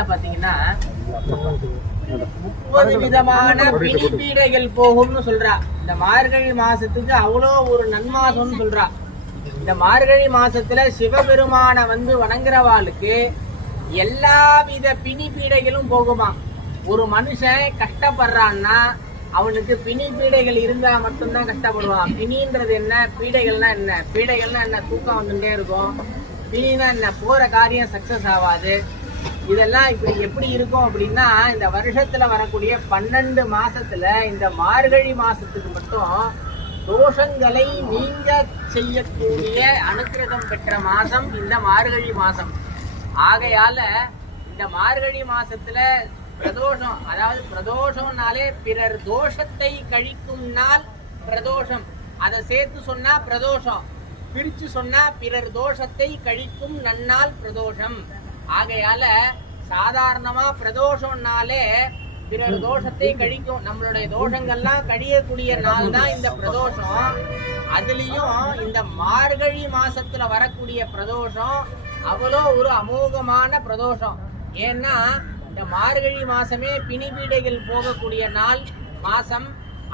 பாத்தீங்கன்னா 30 விதமான பிணி பீடைகள் போகும்னு சொல்றா. இந்த மார்கழி மாசத்துக்கு அவ்வளோ ஒரு நன்மாசம்னு சொல்றா. இந்த மார்கழி மாசத்துல சிவபெருமான வணங்குறவாளுக்கு எல்லா வித பிணி பீடைகளும் போகுமா. ஒரு மனுஷன் கஷ்டப்படுறான்னா அவனுக்கு பிணி பீடைகள் இருந்தா மட்டும்தான் கஷ்டப்படுவான். பிணின்றது என்ன, பீடைகள்னா என்ன? பீடைகள்னா என்ன? தூக்கம் வந்துட்டே இருக்கும். பிணினா என்ன? போற காரியம் சக்சஸ் ஆகாது. இதெல்லாம் இப்படி எப்படி இருக்கும் அப்படின்னா, இந்த வருஷத்துல வரக்கூடிய 12 மாசத்துல இந்த மார்கழி மாசத்துக்கு மட்டும் தோஷங்களை நீங்க செய்யக்கூடிய அனுக்கிரகம் பெற்ற மாசம் இந்த மார்கழி மாசம். ஆகையால இந்த மார்கழி மாசத்துல பிரதோஷம், அதாவது பிரதோஷம்னாலே பிறர் தோஷத்தை கழிக்கும் நாள் பிரதோஷம். அதை சேர்த்து சொன்னா பிரதோஷம், பிரிச்சு சொன்னா பிறர் தோஷத்தை கழிக்கும் நன்னாள் பிரதோஷம். ஆகையால சாதாரணமா பிரதோஷம்னாலே பிறர் தோஷத்தை கழிக்கும், நம்மளுடைய தோஷங்கள்லாம் கழியக்கூடிய நாள் தான் இந்த பிரதோஷம். அதுலயும் இந்த மார்கழி மாசத்துல வரக்கூடிய பிரதோஷம் அவ்வளோ ஒரு அமோகமான பிரதோஷம். ஏன்னா இந்த மார்கழி மாசமே பிணிபீடைகள் போகக்கூடிய நாள் மாசம்.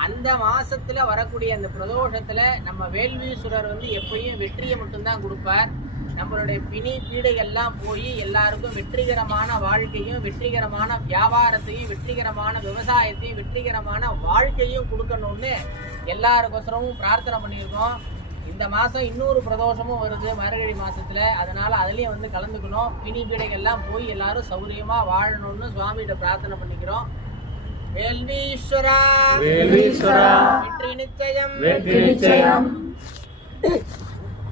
அந்த மாசத்துல வரக்கூடிய அந்த பிரதோஷத்துல நம்ம வேள்வீஸ்வரர் எப்பயும் வெற்றியை மட்டும்தான் கொடுப்பார். நம்மளுடைய பிணி பீடைகள்லாம் போய் எல்லாருக்கும் வெற்றிகரமான வாழ்க்கையும் வெற்றிகரமான வியாபாரத்தையும் வெற்றிகரமான விவசாயத்தையும் வெற்றிகரமான வாழ்க்கையும் கொடுக்கணும்னு எல்லாருக்கோசரமும் பிரார்த்தனை பண்ணியிருக்கோம். இந்த மாதம் இன்னொரு பிரதோஷமும் வருது மார்கழி மாசத்துல. அதனால அதுலேயும் கலந்துக்கணும். பிணி பீடைகள்லாம் போய் எல்லாரும் சௌரியமா வாழணும்னு சுவாமிகிட்ட பிரார்த்தனை பண்ணிக்கிறோம். வேல்வீஸ்வரா வெற்றி நிச்சயம்.